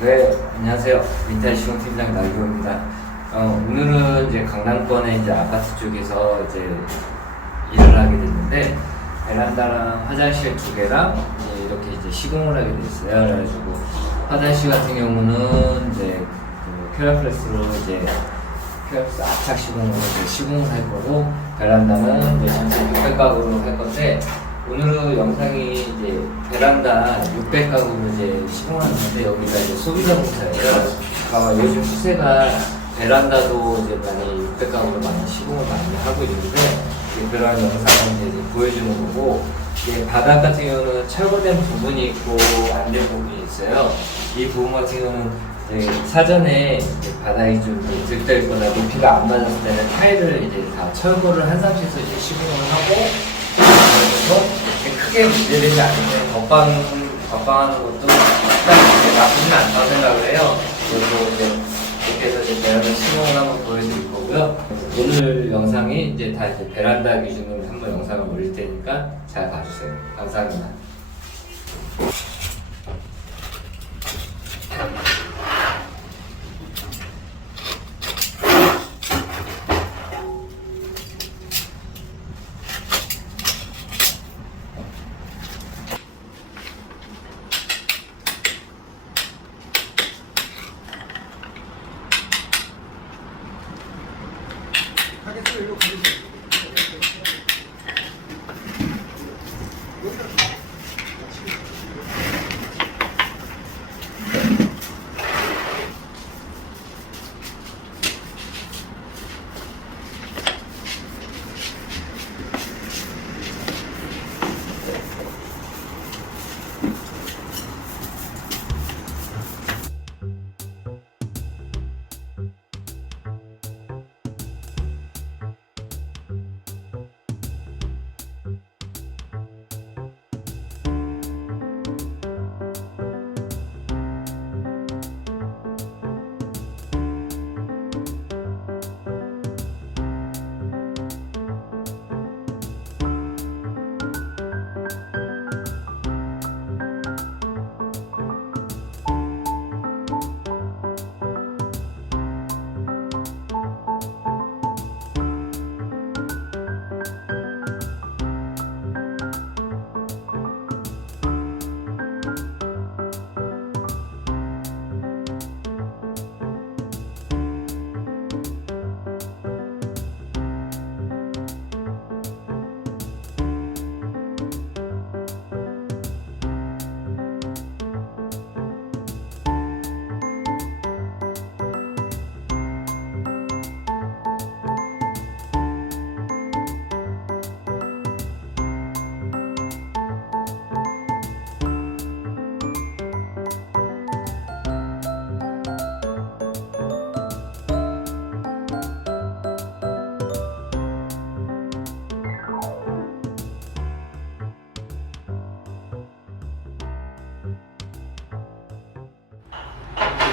네, 안녕하세요. 윈탈 시공 팀장 나기호입니다. 어, 오늘은 이제 강남권의 이제 아파트 쪽에서 이제 일을 하게 됐는데 베란다랑 화장실 두 개랑 이제 이렇게 이제 시공을 하게 됐어요. 그래가지고 화장실 같은 경우는 이제 그 큐라프레스로 이제 큐라프레스 압착 시공으로 이제 시공을 할 거고 베란다는 이제 전체 600가구로 할 건데 오늘은 영상이 이제 베란다 600가구로 이제 시공하는데 여기가 이제 소비자 공사예요. 아마 요즘 추세가 베란다도 이제 많이 600가구로 많이 시공을 많이 하고 있는데 이제 그런 영상을 이제 보여주는 거고 이게 바닥 같은 경우는 철거된 부분이 있고 안 된 부분이 있어요. 이 부분 같은 경우는 이제 사전에 이제 바닥이 좀 이제 들떠 있거나 높이가 안 맞았을 때는 타일을 이제 다 철거를 한 상태에서 이제 시공을 하고 그래서 크게 문제되지 않는데 덧방, 덧방하는 것도 나쁘진 않다고 생각을 해요. 그리고 이제 이렇게 해서 이제 베란다 시공을 한번 보여드릴 거고요. 오늘 영상이 이제 다 이제 베란다 기준으로 한번 영상을 올릴 테니까 잘 봐주세요. 감사합니다.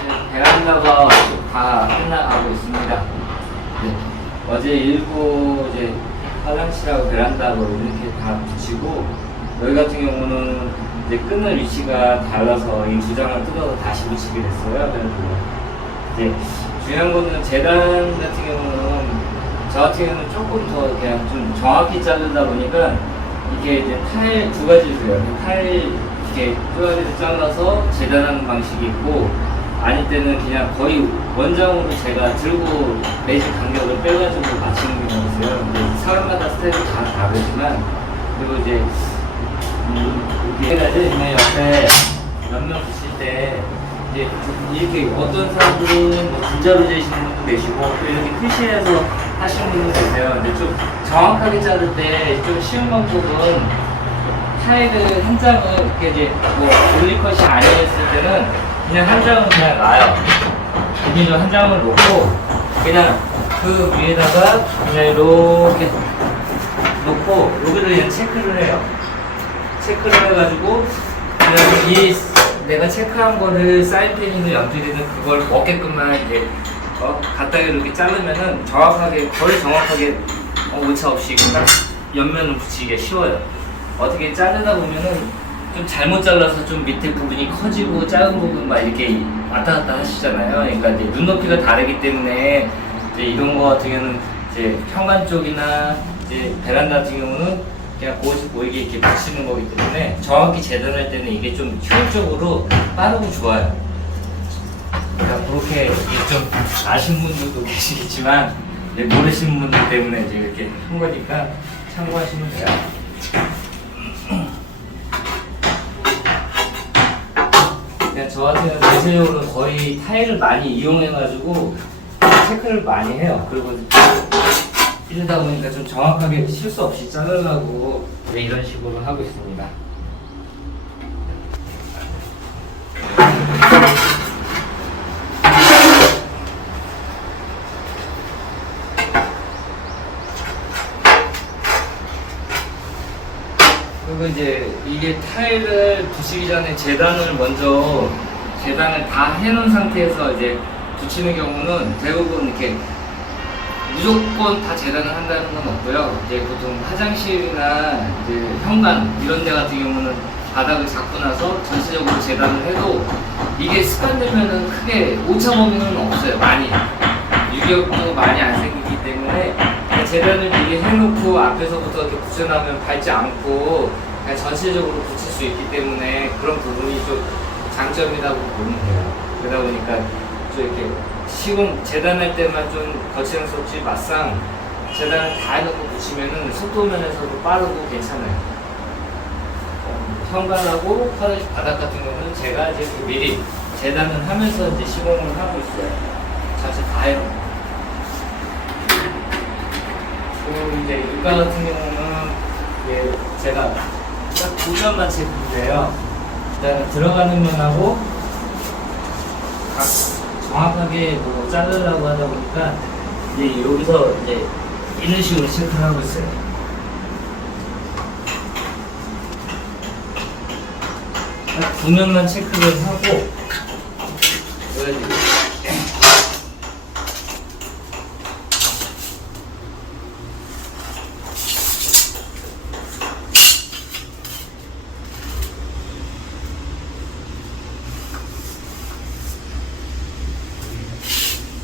지금 베란다가 다 끝나가고 있습니다. 네. 어제 일부 이제 화장실하고 베란다로 이렇게 다 붙이고 여기 같은 경우는 이제 끊는 위치가 달라서 이 두 장을 뜯어서 다시 붙이게 됐어요. 그래서 이제 중요한 거는 재단 같은 경우는 저 같은 경우는 조금 더 그냥 좀 정확히 자르다 보니까 이게 이제 타일 두 가지로요. 타일 이렇게 두 가지를 잘라서 재단하는 방식이 있고 아닐 때는 그냥 거의 원장으로 제가 들고 매직 간격을 빼가지고 맞추는 경우가 있어요. 근데 사람마다 스타일이 다 다르지만 그리고 이제 음, 이렇게 그냥 옆에 옆면 붙일 때 이제 이렇게 어떤 사람들은 뭐 분자로 재시는 분도 계시고 또 이렇게 크시해서 하시는 분도 계세요. 근데 좀 정확하게 자를 때 좀 쉬운 방법은 타일을 한 장을 이렇게 이제 뭐 올리컷이 아니었을 때는 그냥 한 장은 그냥 놔요. 비닐로 한 장을 놓고 그냥 그 위에다가 그냥 이렇게 놓고 여기를 그냥 체크를 해요. 체크를 해가지고 그냥 이 내가 체크한 거를 사인펜이든 연필이든 그걸 먹게끔만 이제 어, 갖다 이렇게 자르면은 정확하게 거의 정확하게 어, 오차 없이 딱 옆면을 붙이기가 쉬워요. 어떻게 자르다 보면은 좀 잘못 잘라서 좀 밑에 부분이 커지고 작은 부분 막 이렇게 왔다 갔다 하시잖아요. 그러니까 이제 눈높이가 다르기 때문에 이제 이런 거 같은 경우는 이제 현관 쪽이나 이제 베란다 같은 경우는 그냥 보이게 이렇게 붙이는 거기 때문에 정확히 재단할 때는 이게 좀 효율적으로 빠르고 좋아요. 그러니까 그렇게 좀 아신 분들도 계시겠지만 이제 모르시는 분들 때문에 이제 이렇게 한 거니까 참고하시면 돼요. 저 같은 대체적으로 거의 타일을 많이 이용해가지고 체크를 많이 해요. 그리고 이러다 보니까 좀 정확하게 실수 없이 자르려고 네, 이런 식으로 하고 있습니다. 그리고 이제 이게 타일을 부시기 전에 재단을 먼저 재단을 다 해놓은 상태에서 이제 붙이는 경우는 대부분 이렇게 무조건 다 재단을 한다는 건 없고요. 이제 보통 화장실이나 이제 현관 이런 데 같은 경우는 바닥을 잡고 나서 전체적으로 재단을 해도 이게 습관되면은 크게 오차 범위는 없어요. 많이 유격도 많이 안 생기기 때문에 재단을 미리 해놓고 앞에서부터 이렇게 붙여나면 밟지 않고 전체적으로 붙일 수 있기 때문에 그런 부분이 좀 장점이라고 보면 돼요. 그러다 보니까 좀 이렇게 시공 재단할 때만 좀 거칠었었지 막상 재단을 다 해놓고 붙이면은 속도 면에서도 빠르고 괜찮아요. 어, 현관하고 화장실 바닥 같은 경우는 제가 이제 미리 재단을 하면서 이제 시공을 하고 있어요. 자체 다 해놓고. 그리고 이제 육가 같은 경우는 이게 제가 딱두 면만 체크인데요. 일단 들어가는 면하고 각 정확하게 뭐 자르려고 하다 보니까 이제 여기서 이제 이런 식으로 체크를 하고 있어요. 딱 두 면만 체크를 하고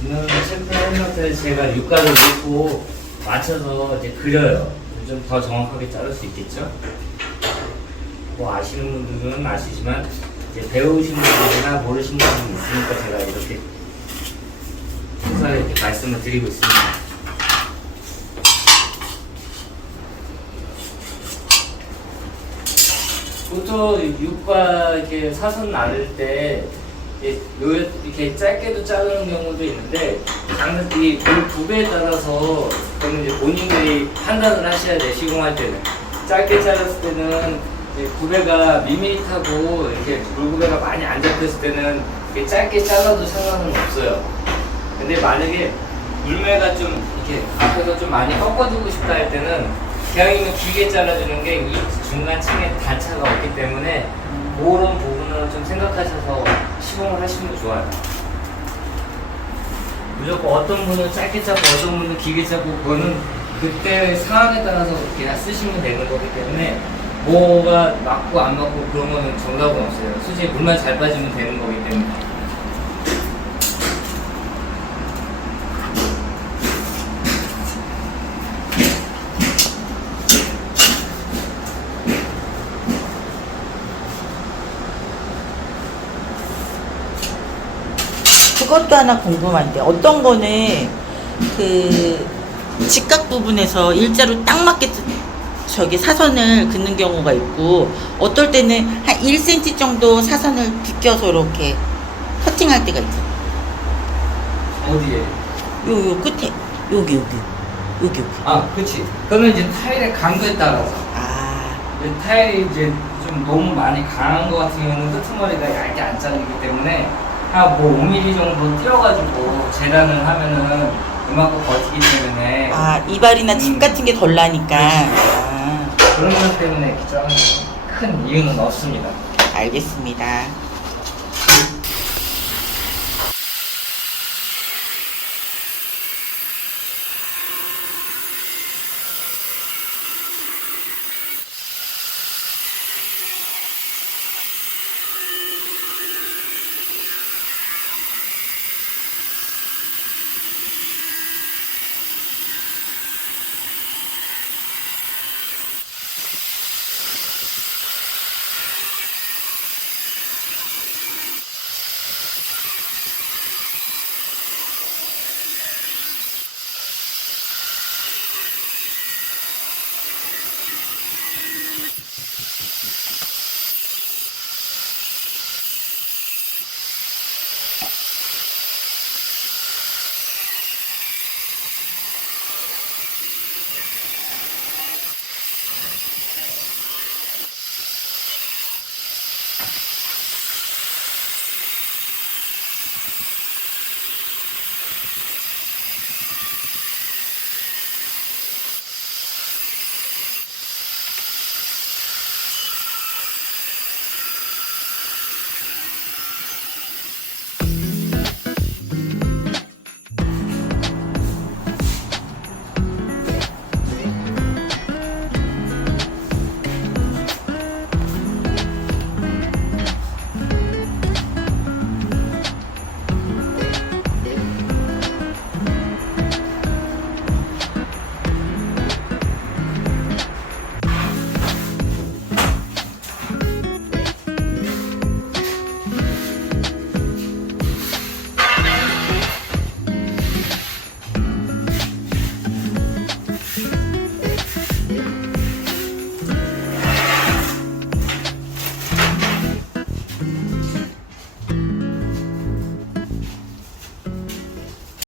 그래가지고 이거는 상태에서 제가 육각을 놓고 맞춰서 이제 그려요. 좀 더 정확하게 자를 수 있겠죠? 뭐 아시는 분들은 아시지만 이제 배우신 분들이나 모르시는 분들이 있으니까 제가 이렇게 이렇게 말씀을 드리고 있습니다. 보통 육과 이렇게 사선 나를 때 이렇게 짧게도 자르는 경우도 있는데 장르 이볼 구배에 따라서 그거는 이제 본인들이 판단을 하셔야 돼 시공할 때는 짧게 잘랐을 때는 구배가 밋밋하고 이렇게 물구배가 많이 안 잡혔을 때는 짧게 잘라도 상관은 없어요. 근데 만약에 물매가 좀 이렇게 앞에서 좀 많이 꺾어주고 싶다 할 때는 기왕이면 길게 잘라주는 게 이 중간 층에 단차가 없기 때문에 그런 부분을 좀 생각하셔서 시공을 하시면 좋아요. 무조건 어떤 분은 짧게 잡고 어떤 분은 길게 잡고 그거는 그때 상황에 따라서 그냥 쓰시면 되는 거기 때문에 뭐가 맞고 안 맞고 그런 거는 정답은 없어요. 솔직히 물만 잘 빠지면 되는 거기 때문에. 그것도 하나 궁금한데 어떤 거는 그 직각 부분에서 일자로 딱 맞게 트- 저기 사선을 긋는 경우가 있고 어떨 때는 한 1cm 정도 사선을 비껴서 이렇게 커팅할 때가 있어. 어디에? 요 요 끝에 여기 여기 여기 여기. 아, 그치. 그거는 이제 타일의 강도에 따라서. 아 타일이 이제 좀 너무 많이 강한 거 같은 경우는 끄트머리가 얇게 안 잘리기 때문에 한뭐 5mm 정도 띄워가지고 재단을 하면은 그만큼 버티기 때문에 아, 이발이나 칩 음. 같은 게 덜 나니까. 아, 그런 것 때문에 좀큰 이유는 없습니다. 알겠습니다.